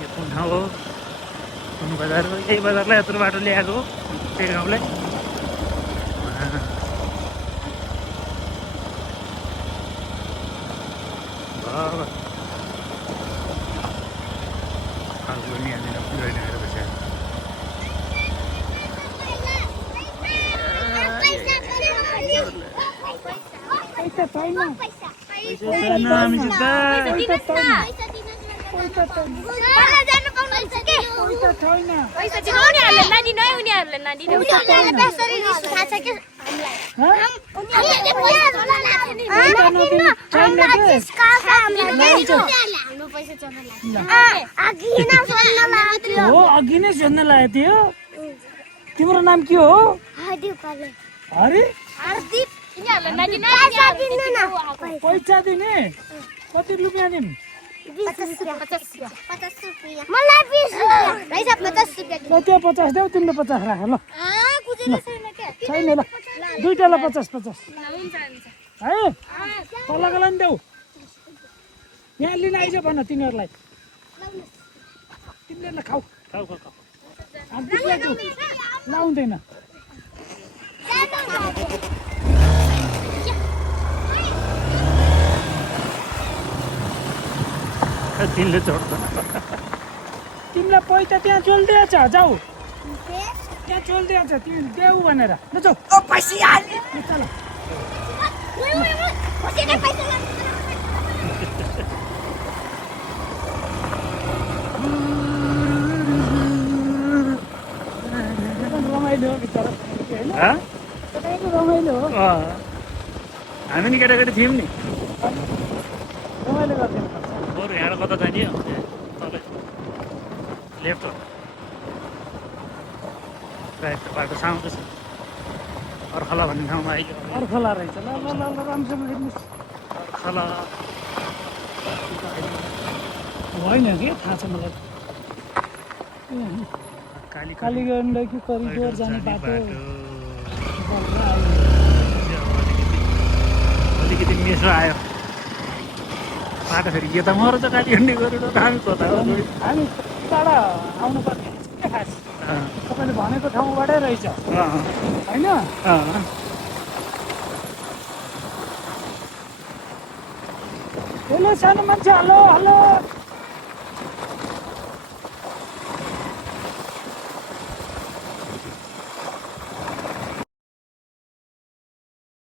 यो कुन ठाउँ हो? कुन बजार हो? यही बजारलाई यत्रो बाटो ल्याएको हो पेडगाउँलाई। अघि नै सोध्न लागेको थियो। तिम्रो नाम के हो? हरि? पैसा दिने? कति रुपियाँ दिने? 50 रुपियाँ। त्यो 50 देऊ, तिमीले 50 राख ल। छैन ल, दुईटालाई 50-50 है। तलकोलाई नि देऊ। यहाँ लिन आइज भन तिनीहरूलाई। तिमीहरूले खाऊ खाऊ खाऊ खाऊ। लाउँदैन। तिमीले चढ्दैन। तिमीलाई पैसा त्यहाँ चोल्दिएछ, जाऊ त्यहाँ चोल्दिएछ, तिमी देऊ भनेर ल जाऊ। चल रमाइलो हो बिचरा होइन, रमाइलो हो। हामी नि केटाकेटी थियौँ नि। रमाइलो गरिदिनु पर्छ। बरु यहाँबाट कता जाने हो? तल लेफ्ट हो। राइट बाटो साउँ छ। अर्खला भन्ने ठाउँमा आइयो। अर्खला रहेछ। ल ल ल ल राम्रोसँग हेर्नुहोस्। अर्खला होइन कि थाहा छ मलाई। कालीगण्डकी करिडोर जाने बाटो। अलिकति मेसो आयो बाटो। फेरि यो त मर्छ कालीगण्डी करिडोर। हामी कता हो? हामी टाढा आउनुपर्ने के खास तपाईँले भनेको ठाउँबाटै रहेछ होइन। हेलो सानो मान्छे, हेलो हेलो।